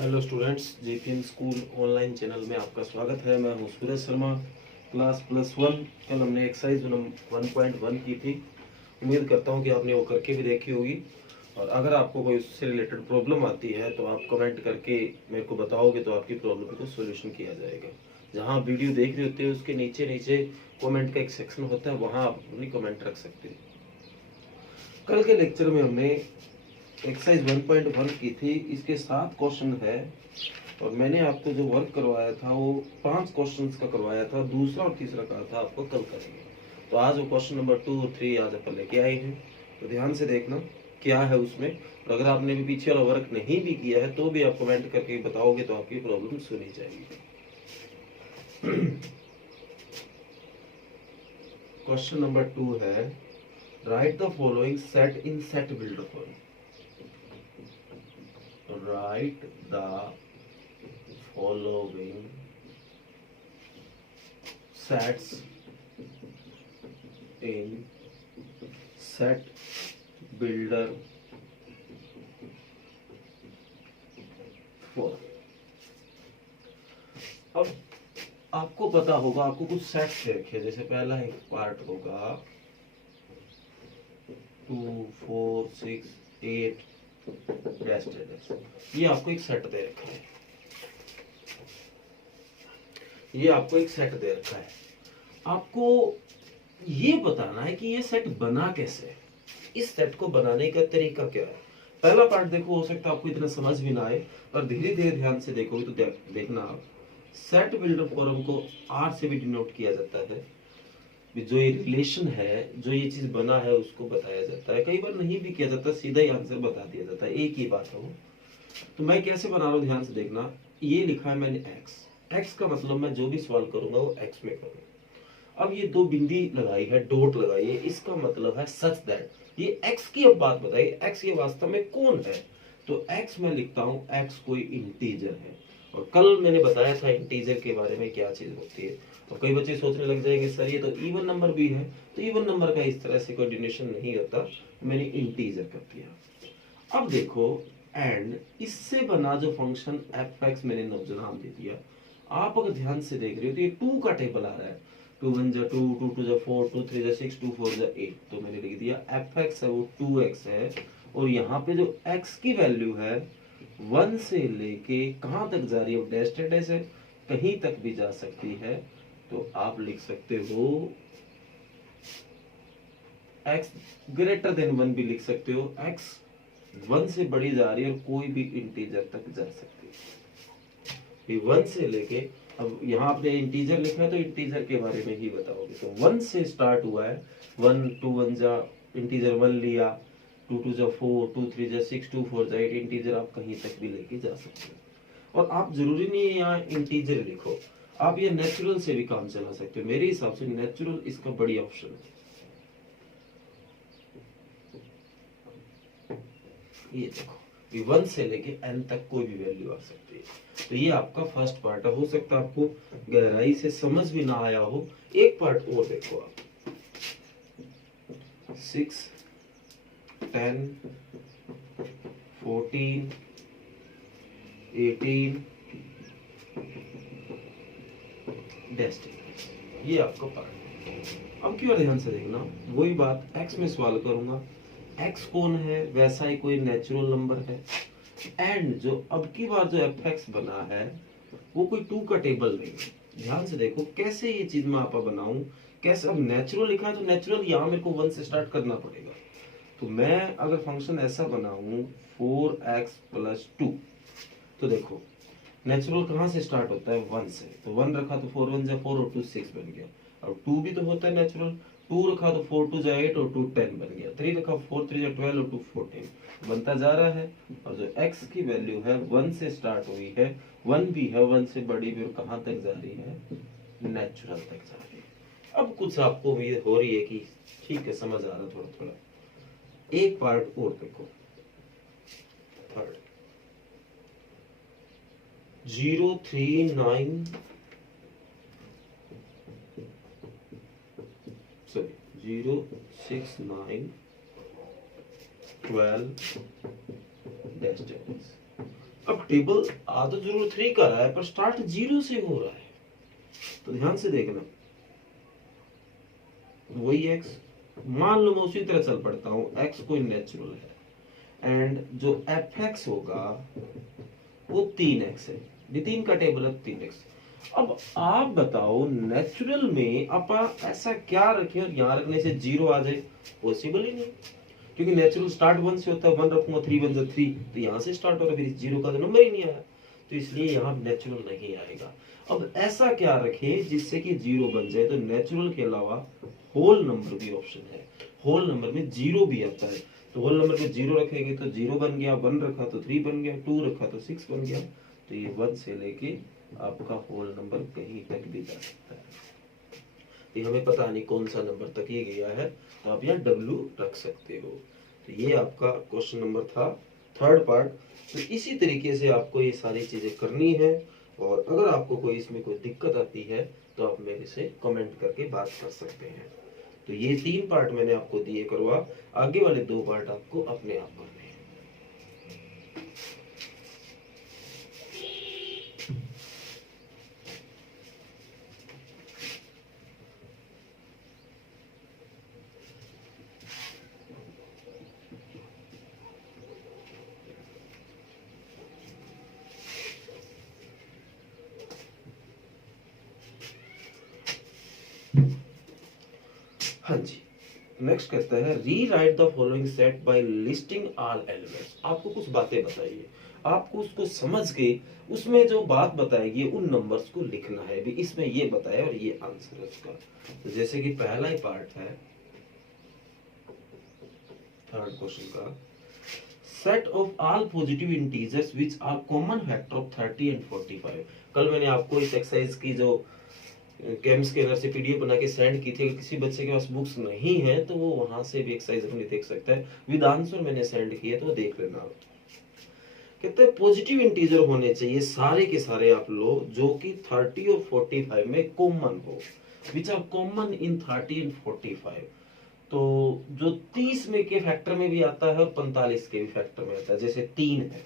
Hello students, JPM school online channel में आपका स्वागत है। मैं हूं सूरज शर्मा। क्लास +1 कल हमने एक्सरसाइज 1.1 की थी। उम्मीद करता हूं कि आपने वो करके भी देखी होगी। और अगर आपको कोई उससे रिलेटेड प्रॉब्लम आती है तो आप कमेंट करके मेरे को बताओगे तो आपकी प्रॉब्लम को सोल्यूशन किया जाएगा। जहां आप वीडियो देख रहे होते हैं उसके नीचे नीचे कमेंट का एक सेक्शन होता है, वहां आप अपनी कमेंट रख सकते हैं। कल के लेक्चर में हमने एक्सरसाइज 1.1 की थी। इसके 7 क्वेश्चन है और मैंने आपको जो वर्क करवाया था वो 5 क्वेश्चंस का करवाया था। दूसरा और तीसरा कहा था आपको कल करेंगे। तो आज वो क्वेश्चन नंबर 2 और 3 आज अपन लेके आए हैं। तो ध्यान से देखना क्या है उसमें। और अगर आपने भी पीछे वाला वर्क नहीं भी किया है तो भी आप कमेंट करके बताओगे तो आपकी प्रॉब्लम सुनी जाएगी। क्वेश्चन नंबर 2 है, right the following set in set builder form. Write the following sets in set builder form। अब आपको पता होगा, आपको कुछ सेट्स रखे, जैसे पहला एक पार्ट होगा 2 4 6 8 ये आपको एक सेट दे रखा है। ये आपको एक सेट दे रखा है। आपको ये बताना है कि ये सेट बना कैसे है। इस सेट को बनाने का तरीका क्या है। पहला पार्ट देखो, हो सकता है आपको इतना समझ भी ना आए, और धीरे धीरे ध्यान से देखोगे तो देखना आप सेट बिल्डर फॉर्म को आर से भी डिनोट किया जाता है। जो ये रिलेशन है, जो ये चीज बना है, उसको बताया जाता है। कई बार नहीं भी किया जाता, सीधा ही आंसर बता दिया जाता है, एक ही बात है वो। तो मैं कैसे बना रहा हूँ, ध्यान से देखना। ये लिखा है मैंने एक्स। एक्स का मतलब मैं जो भी सवाल करूंगा वो एक्स में करूंगा। अब ये 2 बिंदी लगाई है, डॉट लगाई है, इसका मतलब है सच दैट ये एक्स की अब बात बताइए, एक्स ये वास्तव में कौन है। तो एक्स में लिखता हूं, एक्स कोई इंटीजर है। और कल मैंने बताया था इंटीजर के बारे में क्या चीज होती है। और कई बच्चे सोचने लग जाएंगे सर ये तो इवन नंबर भी है। तो इवन नंबर का इस तरह से कोई डिफिनेशन नहीं होता, मैंने इंटीजर कर दिया। अब देखो, एंड इससे बना जो फंक्शन एफ एक्स मैंने नाम दे दिया। आप अगर ध्यान से देख रहे हो तो ये 2 का टेबल आ रहा है। 2 1 जा 2, 2 2 जा 4, 2 3 जा 6, 2 4 जा 8। तो मैंने लिख दिया एफ एक्स है वो 2x है। और यहाँ पे जो x की वैल्यू है 1 से लेके कहां तक जा रही है, डैश डैश है, कहीं तक भी जा सकती है। तो आप लिख सकते हो x ग्रेटर देन 1 भी लिख सकते हो। x 1 से बड़ी जा रही है और कोई भी इंटीजर तक जा सकती है। ये 1 से लेके, अब यहाँ आपने इंटीजर लिखा है तो इंटीजर के बारे में ही बताओगे। तो 1 से स्टार्ट हुआ है, 1 2 1 जा इंटीजर 1 लिया, 2 2 जा 4, 2 3 जा 6, 2 4 जा 8, इंटीजर आप कहीं तक भी लेके जा सकते हो। और आप जरूरी नहीं है यहाँ इंटीजर लिखो, आप ये नेचुरल से भी काम चला सकते हो। मेरे हिसाब से नेचुरल इसका बढ़िया ऑप्शन है। ये देखो, 1 से लेके n तक कोई भी वैल्यू आ सकती है। तो ये आपका फर्स्ट पार्ट है। हो सकता है आपको गहराई से समझ भी ना आया हो। एक पार्ट और देखो आप, 6 10 14 18 डेस्टिनी, ये आपका पार्ट। अब क्यों ध्यान से देखना, वही बात x में सवाल करूंगा, x कौन है, वैसा ही कोई नेचुरल नंबर है। एंड जो अब की बार जो एफ एक्स बना है वो कोई 2 का टेबल नहीं है। ध्यान से देखो कैसे ये चीज मैं आप बनाऊं, कैसे। अब नेचुरल लिखा है तो नेचुरल यहाँ मेरे को 1 से स्टार्ट करना पड़ेगा। तो मैं अगर फंक्शन ऐसा बनाऊं 4x + 2, तो देखो नेचुरल कहाँ से स्टार्ट होता है, 1 से। तो 1 रखा तो 4 1 जा 4 और 2 6 बन गया। अब 2 भी तो होता है नेचुरल, 2 रखा तो 4 2 जा 8 और 2 10 बन गया। 3 रखा 4 3 जा 12 और 2 14 बनता जा रहा है। और जो x की वैल्यू है 1 से स्टार्ट हुई है, 1 भी है, 1 से बड़ी भी, और कहाँ तक जा रही है, नेचुरल तक जा रही है। अब कुछ आपको उम्मीद हो रही है कि ठीक है समझ आ रहा थोड़ा थोड़ा। एक पार्ट और देखो, थर्ड 0 3 9 0 6 9 12 डैश डैश। अब टेबल आ तो जरूर 3 का रहा है पर स्टार्ट 0 से हो रहा है, तो ध्यान से देखना। वही x, मान लो मैं उसी तरह चल पड़ता हूं, x कोई नेचुरल है एंड जो fx होगा वो 3x है, ये 3 का टेबल है 3x। अब आप बताओ नेचुरल में आप ऐसा क्या रखें और यहाँ रखने से 0 आ जाए, पॉसिबल ही नहीं, क्योंकि नेचुरल स्टार्ट 1 से होता है, 1 रखूंगा 3 1 जा 3, तो यहाँ से स्टार्ट हो रहा है, फिर 0 का तो नंबर ही नहीं आया, तो इसलिए यहाँ नेचुरल नहीं आएगा। अब ऐसा क्या रखें जिससे कि 0 बन जाए, तो नेचुरल के अलावा होल नंबर भी ऑप्शन है, होल नंबर में 0 भी आता है, तो होल नंबर में 0 रखेंगे तो 0 बन गया, 1 रखा तो 3 बन गया, 2 रखा तो 6 बन गया, तो ये 1 से लेके आपका होल नंबर कहीं तक भी जा सकता है। तो हमें पता नहीं कौन सा नंबर तक ये गया है, तो आप यहाँ W रख सकते हो। तो ये आपका क्वेश्चन नंबर था, थर्ड पार्ट। तो इसी तरीके से आपको ये सारी चीजें करनी है, और अगर आपको कोई इसमें कोई दिक्कत आती है तो आप मेरे से कमेंट करके बात कर सकते हैं। तो ये 3 पार्ट मैंने आपको दिए करवा, आगे वाले 2 पार्ट आपको अपने आप करने हैं। हाँ जी, नेक्स्ट कहता है rewrite the following set by listing all elements. आपको कुछ बातें बताइए, आपको उसको समझ के उसमें जो बात बताएगी उन नंबर्स को लिखना है, भी इसमें ये बताया और ये आंसर है उसका। तो जैसे कि पहला ही पार्ट है थर्ड क्वेश्चन का, set of all positive integers which are common factor of 30 and 45। कल मैंने आपको इस एक्सरसाइज की जो केम स्कैनर से पीडीएफ बना के सेंड की थी, अगर किसी बच्चे के पास बुक्स नहीं है तो वो वहां से भी एक्सरसाइज अपनी देख सकता है, विद आंसर मैंने सेंड किया तो वो देख लेना। कहते हैं पॉजिटिव इंटीजर होने चाहिए सारे के सारे आप लो जो कि 30 और 45 में कॉमन हो, which are common in 30 and 45। तो जो 30 में के फैक्टर में भी आता है और 45 के भी फैक्टर में आता है, जैसे 3 है,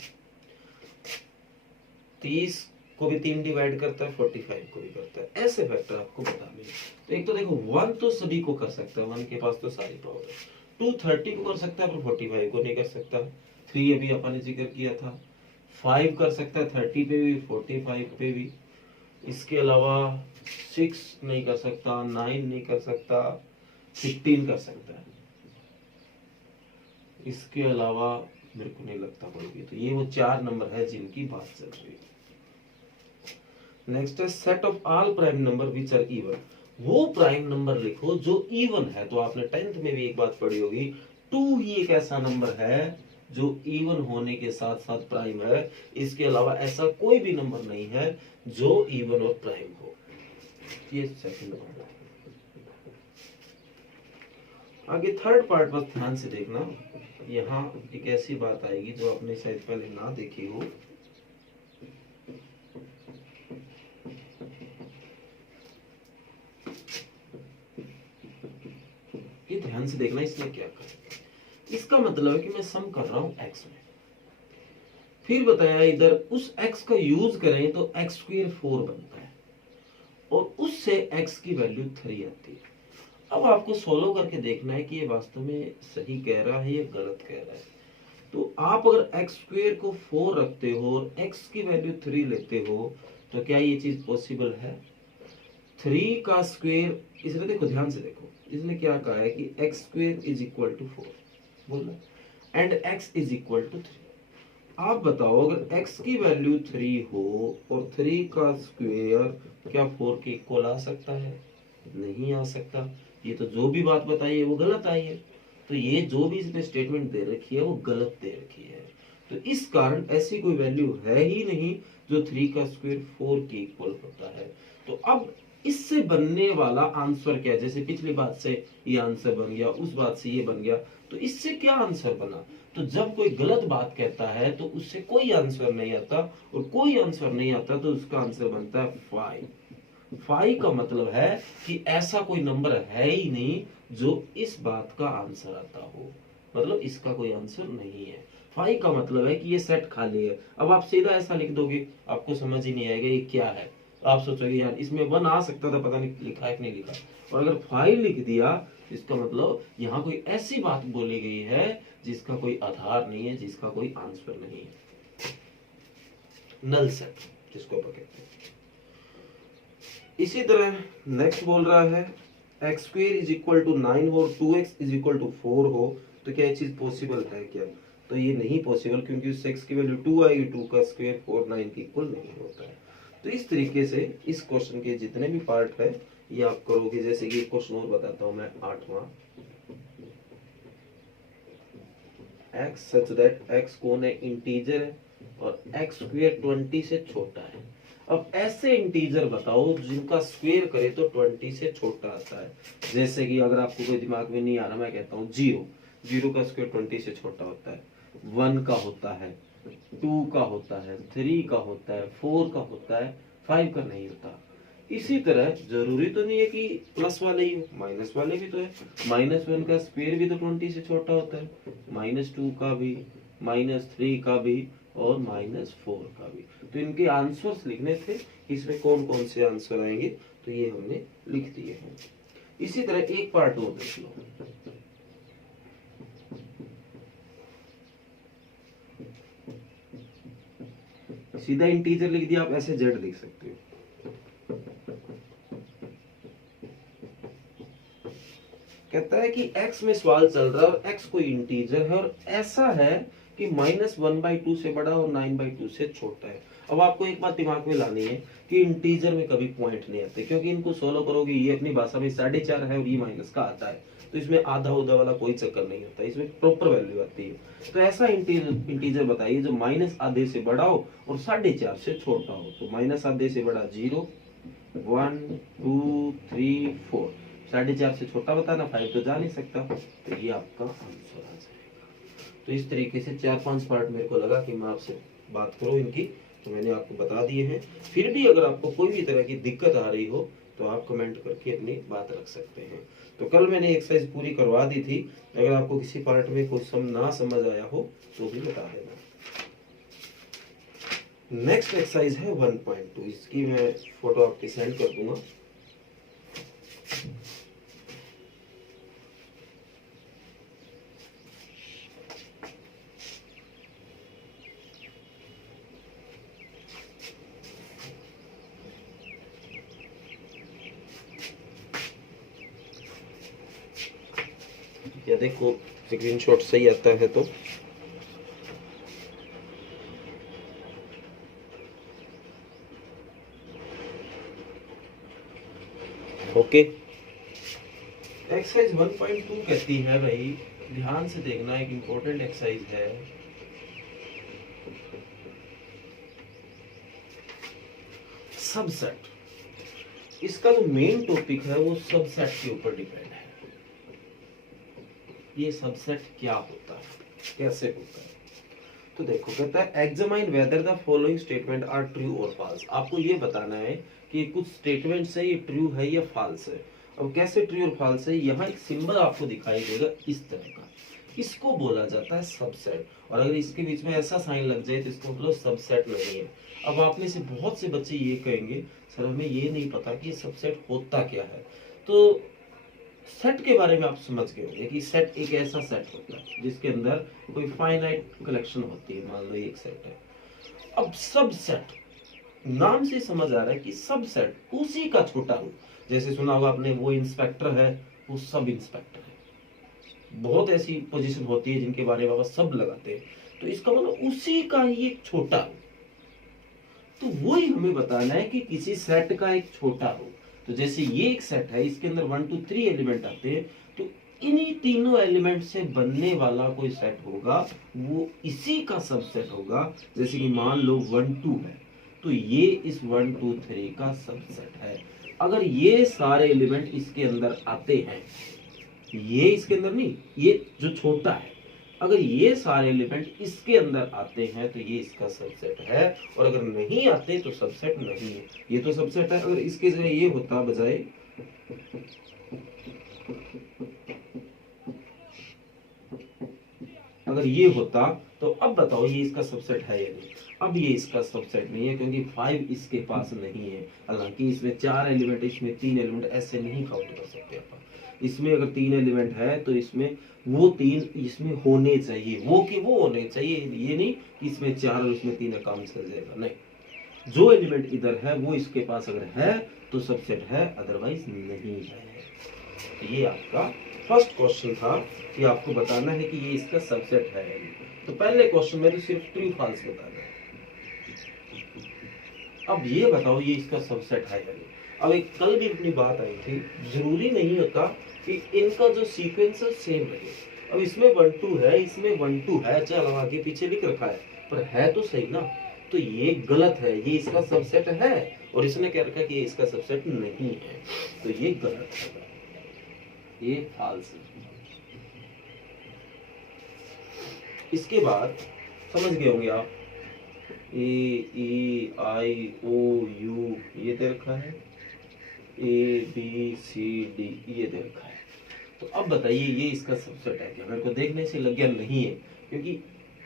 30 को भी 3 डिवाइड करता है, 45 को भी करता है, ऐसे फैक्टर आपको बताने। तो एक तो देखो 1 तो सभी को कर सकता है, 1 के पास तो सारी पावर है, 2 30 को कर सकता है पर 45 को नहीं कर सकता, 3 अभी अपन ने जिक्र किया था, 5 कर सकता है 30 पे भी 45 पे भी, इसके अलावा 6 नहीं कर सकता, 9 नहीं कर सकता, 15 कर सकता है, इसके अलावा मेरे को नहीं लगता कोई भी। तो ये वो 4 नंबर है जिनकी बात चल रही है। नेक्स्ट है set of all prime number which are even. वो प्राइम नंबर लिखो जो इवन है। तो आपने 10th में भी एक बात पढ़ी होगी, 2 ही एक ऐसा नंबर है जो इवन होने के साथ साथ प्राइम है, इसके अलावा ऐसा कोई भी नंबर नहीं है जो इवन और प्राइम हो। ये सेकंड पार्ट। आगे थर्ड पार्ट बस ध्यान से देखना, यहाँ एक ऐसी बात आएगी जो आपने शायद पहले ना देखी हो। ये ध्यान से देखना, इसमें क्या कर, इसका मतलब है कि मैं सम कर रहा हूं x में, फिर बताया इधर उस x का यूज करें तो x स्क्वायर 4 बनता है और उससे x की वैल्यू 3 आती है। अब आपको सोल्व करके देखना है कि ये वास्तव में सही कह रहा है या गलत कह रहा है। तो आप अगर x स्क्वायर को 4 रखते हो और x की वैल्यू 3 लेते हो तो क्या ये चीज पॉसिबल है? 3 का स्क्वायर, इसने देखो ध्यान से देखो, इसने क्या कहा है कि x square is equal to 4 बोला and x is equal to 3। आप बताओ अगर x की वैल्यू 3 हो और 3 का स्क्वायर क्या 4 के इक्वल आ सकता है? नहीं आ सकता। ये तो जो भी बात बताई है वो गलत आई है। तो ये जो भी इसने स्टेटमेंट दे रखी है वो गलत दे रखी है। तो इस कारण ऐसी कोई वैल्यू है ही नहीं जो 3 का स्क्वायर 4 के इक्वल होता है। तो अब इससे बनने वाला आंसर क्या है? जैसे पिछली बात से ये आंसर बन गया, उस बात से ये बन गया, तो इससे क्या आंसर बना? तो जब कोई गलत बात कहता है तो उससे कोई आंसर नहीं आता, और कोई आंसर नहीं आता तो उसका आंसर बनता है 5। 5 का मतलब है कि ऐसा कोई नंबर है ही नहीं जो इस बात का आंसर आता हो, मतलब इसका कोई आंसर नहीं है। फाई का मतलब है कि ये सेट खाली है। अब आप सीधा ऐसा लिख दोगे, आपको समझ ही नहीं आएगा ये क्या है। आप सोचोगे यार इसमें 1 आ सकता था, पता नहीं लिखा है कि नहीं लिखा। और अगर फाई लिख दिया, इसका मतलब यहाँ कोई ऐसी बात बोली गई है जिसका कोई आधार नहीं है, जिसका कोई आंसर नहीं है। नल सेट जिसको कहते हैं। इसी तरह नेक्स्ट बोल रहा है X square is equal to 9 हो, 2x इज इक्वल टू 4 हो, तो क्या ये चीज पॉसिबल है क्या? तो ये नहीं पॉसिबल, क्योंकि उस x की वैल्यू 2 आएगी, 2 का स्क्वायर 4 9 के इक्वल नहीं होता है। तो इस तरीके से इस क्वेश्चन के जितने भी पार्ट है ये आप करोगे। जैसे कि एक क्वेश्चन और बताता हूं मैं, 8वां, x सच दैट x कौन है? इंटीजर है और x स्क्वायर 20 से छोटा है। अब ऐसे इंटीजर बताओ जिनका स्क्वायर करे तो 20 से छोटा आता है। जैसे कि अगर आपको कोई दिमाग में नहीं आ रहा, मैं कहता हूँ 0, 0 का स्क्वायर 20 से छोटा होता है, 1 का होता है, 2 का होता है, 3 का होता है, 4 का होता है, 5 का नहीं होता। इसी तरह जरूरी तो नहीं है कि प्लस वाले ही हो, माइनस वाले भी तो है। -1 का स्क्वायर भी तो 20 से छोटा होता है, -2 का भी, -3 का भी और -4 का भी। तो इनके आंसर्स लिखने थे, इसमें कौन कौन से आंसर आएंगे तो ये हमने लिख दिए हैं। इसी तरह एक पार्ट और देख लो। सीधा इंटीजर लिख दिया, आप ऐसे जेड लिख सकते हो। कहता है कि x में सवाल चल रहा है और x कोई इंटीजर है और ऐसा है कि -1/2 से बड़ा और 9/2 से छोटा है। अब आपको एक बात दिमाग में लानी है कि इंटीजर में कभी पॉइंट नहीं आते, क्योंकि इनको सोल्व करोगे, ये अपनी भाषा में 4.5 है और ये माइनस का आता है, तो इसमें आधा उधा वाला कोई चक्कर नहीं होता, इसमें प्रॉपर वैल्यू आती है। तो ऐसा इंटीजर बताइए जो माइनस आधे से बड़ा हो और 4.5 से छोटा हो। तो माइनस आधे से बड़ा 0, 1 2 3 4, 4.5 से छोटा बताना, 5 तो जा नहीं सकता, तो ये आपका आंसर आ जाएगा। तो इस तरीके से 4-5 पार्ट मेरे को लगा कि मैं आपसे बात करूं इनकी, तो मैंने आपको बता दिए हैं। फिर भी अगर आपको कोई भी तरह की दिक्कत आ रही हो तो आप कमेंट करके अपनी बात रख सकते हैं। तो कल मैंने एक्सरसाइज पूरी करवा दी थी, अगर आपको किसी पार्ट में कुछ ना समझ आया हो तो भी बता देना। नेक्स्ट एक्सरसाइज है 1.2, इसकी मैं फोटो आपके सेंड कर दूंगा। या देखो स्क्रीनशॉट सही आता है तो ओके। एक्सरसाइज 1.2 कहती है भाई, ध्यान से देखना, एक इंपॉर्टेंट एक्सरसाइज है। सबसेट, इसका जो मेन टॉपिक है वो सबसेट के ऊपर डिपेंड है। ये सबसेट क्या होता है, कैसे होता है? तो देखो, कहता है examine whether the following statement are true और फॉल्स। आपको ये बताना है कि कुछ स्टेटमेंट्स है, ये ट्रू है या फॉल्स है। अब कैसे ट्रू और फॉल्स है, यहाँ एक सिंबल आपको दिखाई देगा इस तरह का, इसको बोला जाता है सबसेट। और अगर इसके बीच में ऐसा साइन लग जाए तो इसको मतलब सबसेट नहीं है। अब आप में से बहुत से बच्चे ये कहेंगे सर हमें ये नहीं पता कि सबसेट होता क्या है। तो सेट के बारे में आप समझ गए होंगे कि सेट एक ऐसा सेट होता है जिसके अंदर कोई फाइनाइट कलेक्शन होती है, मान लो एक सेट है। अब सब सेट नाम से समझ आ रहा है कि सब सेट उसी का छोटा रूप, जैसे सुना होगा आपने वो इंस्पेक्टर है वो सब इंस्पेक्टर है। बहुत ऐसी पोजीशन होती है जिनके बारे में आप सब लगाते हैं, तो इसका मतलब उसी का ही एक छोटा रूप। तो वही हमें बताना है कि किसी सेट का एक छोटा रूप। तो जैसे ये एक सेट है, इसके अंदर 1 2 3 एलिमेंट आते हैं, तो इन्हीं तीनों एलिमेंट से बनने वाला कोई सेट होगा वो इसी का सबसेट होगा। जैसे कि मान लो 1 2 है, तो ये इस 1 2 3 का सबसेट है। अगर ये सारे एलिमेंट इसके अंदर आते हैं, ये इसके अंदर नहीं, ये जो छोटा है, अगर ये सारे एलिमेंट इसके अंदर आते हैं तो ये इसका सबसेट है, और अगर नहीं आते तो सबसेट नहीं है। ये तो सबसेट है। अगर इसके जगह ये होता बजाय, अगर ये होता तो अब बताओ ये इसका सबसेट है या नहीं। अब ये इसका सबसेट नहीं है क्योंकि 5 इसके पास नहीं है। हालांकि इसमें 4 एलिमेंट, इसमें 3 एलिमेंट, ऐसे नहीं काउंट कर सकते अपन। इसमें अगर 3 एलिमेंट है तो इसमें वो 3 इसमें होने चाहिए, वो कि वो होने चाहिए, ये नहीं कि इसमें 4 और इसमें 3 काम चल जाएगा, नहीं। जो एलिमेंट इधर है वो इसके पास अगर है तो सबसेट है, अदरवाइज नहीं है। तो ये आपका फर्स्ट क्वेश्चन था कि आपको बताना है कि ये इसका सबसेट है। तो पहले क्वेश्चन में तो सिर्फ ट्रू फॉल्स बताना है। अब ये बताओ ये इसका सबसेट है या नहीं। अब एक कल भी अपनी बात आई थी, जरूरी नहीं होता कि इनका जो सीक्वेंस है सेम रहे। अब इसमें 1 2 है, इसमें 1 2 है, चल आगे पीछे लिख रखा है पर है तो सही ना। तो ये गलत है, ये इसका सबसेट है और इसने कह रखा है कि ये इसका सबसेट नहीं है, तो ये गलत है, ये फॉल्स है। इसके बाद समझ गए होंगे आप, ए ई आई ओ यू ये दे रखा है, ए बी सी डी ये दे रखा है। तो अब बताइए ये इसका सबसेट है क्या। मेरे को देखने से लग गया नहीं है, क्योंकि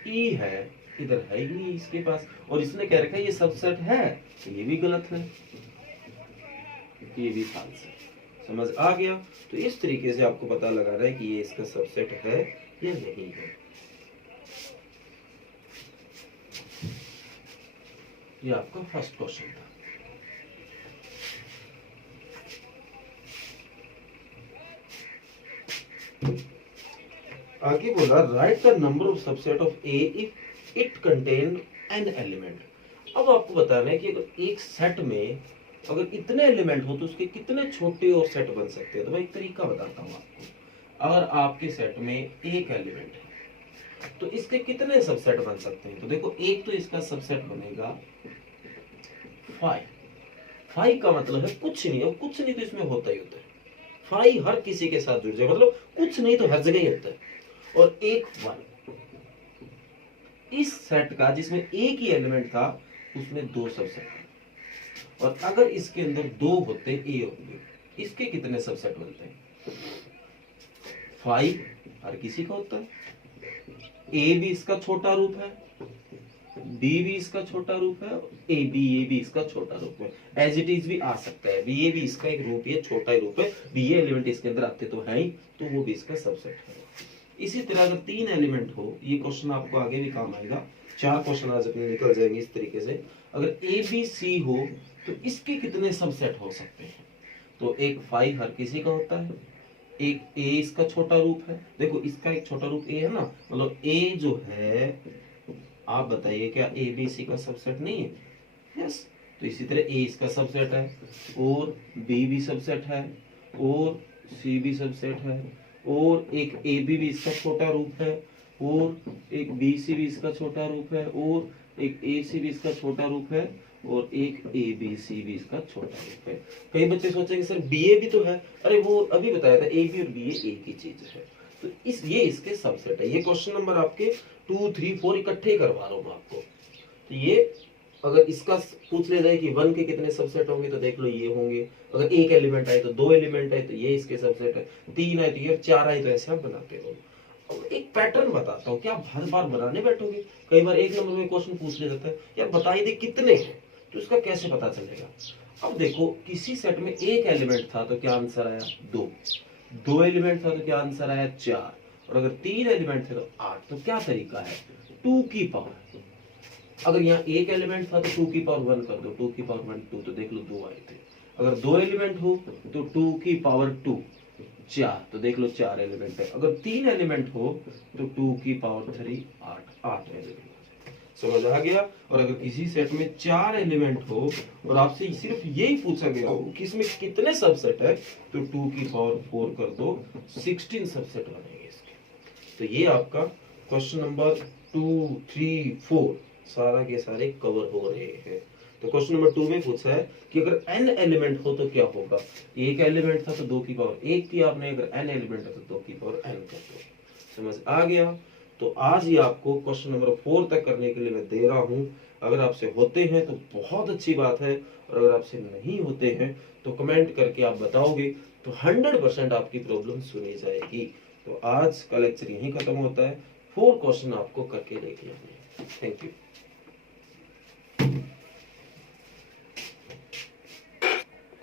ई है इधर है ही नहीं इसके पास, और इसने कह रखा है ये सबसेट है, तो ये भी गलत है, ये भी फॉल्स है। समझ आ गया। तो इस तरीके से आपको पता लगा रहा है कि ये इसका सबसेट है या नहीं है। ये आपका फर्स्ट क्वेश्चन था। आगे बोला right the number of subset of A if it contain an element. अब आपको बताना है कि अगर एक सेट में अगर इतने एलिमेंट हो तो उसके कितने छोटे और सेट बन सकते हैं। तो मैं एक तरीका बताता हूँ आपको। अगर आपके सेट में एक एलिमेंट है तो इसके कितने सबसेट बन सकते हैं। तो देखो एक तो इसका सबसेट बनेगा 5। 5 का मतलब है कुछ नहीं, और कुछ नहीं तो इसमें होता ही होता है। 5 हर किसी के साथ जुड़ जाए, मतलब कुछ नहीं तो हर जगह ही होता है। और एक 1, इस सेट का जिसमें एक ही एलिमेंट था उसमें 2 सबसेट। और अगर इसके अंदर 2 होते ए होंगे, इसके कितने सबसेट बनते हैं। 5 हर किसी का होता है, ए भी इसका छोटा रूप है, बी भी इसका छोटा रूप है, ए भी इसका छोटा रूप है। एज इट इज भी आ सकता है, बी ए भी इसका एक रूप है, छोटा ही रूप है, बी ए एलिमेंट इसके अंदर आते तो है ही, तो वो भी इसका सबसेट है। इसी तरह अगर 3 एलिमेंट हो, ये क्वेश्चन आपको आगे भी काम आएगा, 4 क्वेश्चन आज अपने निकल जाएंगे इस तरीके से। अगर ए बी सी हो तो इसके कितने सबसेट हो सकते हैं। तो एक 5 हर किसी का होता है, एक ए इसका छोटा रूप है, देखो इसका एक छोटा रूप ए है ना, मतलब ए जो है, आप बताइए क्या ए बी सी का सबसेट नहीं है। यस, तो इसी तरह ए इसका सबसेट है, और बी भी सबसेट है, और सी भी सबसेट है, और एक ए बी भी इसका छोटा रूप है, और एक बी सी भी इसका छोटा रूप है, और एक ए सी भी इसका छोटा रूप है, और एक ए बी सी भी इसका छोटा रूप है। कई बच्चे सोचेंगे सर बी ए भी तो है, अरे वो अभी बताया था ए बी और बी ए एक ही चीज है। तो ये इसके सबसेट है। ये क्वेश्चन नंबर आपके 2 3 4 इकट्ठे करवा रहा हूँ आपको। तो ये अगर इसका पूछ ले जाए कि 1 के कितने सबसेट होंगे, तो देख लो ये होंगे। अगर एक एलिमेंट आए तो 2 एलिमेंट आए तो ये इसके सबसेट है, 3 आए तो ये, 4 आए तो ऐसे आप बनाते रहो। अब एक पैटर्न बताता हूँ, क्या आप हर बार बनाने बैठोगे। कई बार एक नंबर में क्वेश्चन पूछ ले जाता है, यार बता ही दे कितने हैं, तो इसका कैसे पता चलेगा। अब देखो किसी सेट में एक एलिमेंट था तो क्या आंसर आया 2, 2 एलिमेंट था तो क्या आंसर आया 4, और अगर 3 एलिमेंट थे तो 8। तो क्या तरीका है, 2 की पावर। अगर यहाँ एक एलिमेंट था तो 2 की पावर 1 कर दो, 2 की पावर 1 2, तो देख लो 2 आए थे। अगर 2 एलिमेंट हो तो 2 की पावर 2 4, तो देख लो 4 एलिमेंट है। अगर 3 एलिमेंट हो तो 2 की पावर 3 8 एलिमेंट। समझ आ गया। और अगर किसी सेट में 4 एलिमेंट हो और आपसे सिर्फ यही पूछा गया हो कि इसमें कितने सबसेट है, तो 2 की पावर 4 कर दो, 16 सबसेट बनेंगे इसके। तो ये आपका क्वेश्चन नंबर 2 3 4 सारा के सारे कवर हो रहे हैं। तो क्वेश्चन नंबर 2 में पूछा है कि अगर n एलिमेंट हो तो क्या होगा। एक एलिमेंट था तो 2 की पावर 1 की आपने, अगर n एलिमेंट है तो 2 की पावर n कर दो। समझ आ गया। तो आज ही आपको क्वेश्चन नंबर 4 तक करने के लिए मैं दे रहा हूं। अगर आपसे होते हैं तो बहुत अच्छी बात है, और अगर आपसे नहीं होते हैं तो कमेंट करके आप बताओगे तो 100% आपकी प्रॉब्लम सुनी जाएगी। तो आज का लेक्चर यहीं खत्म होता है। 4 क्वेश्चन आपको करके लेके आने हैं। Thank you.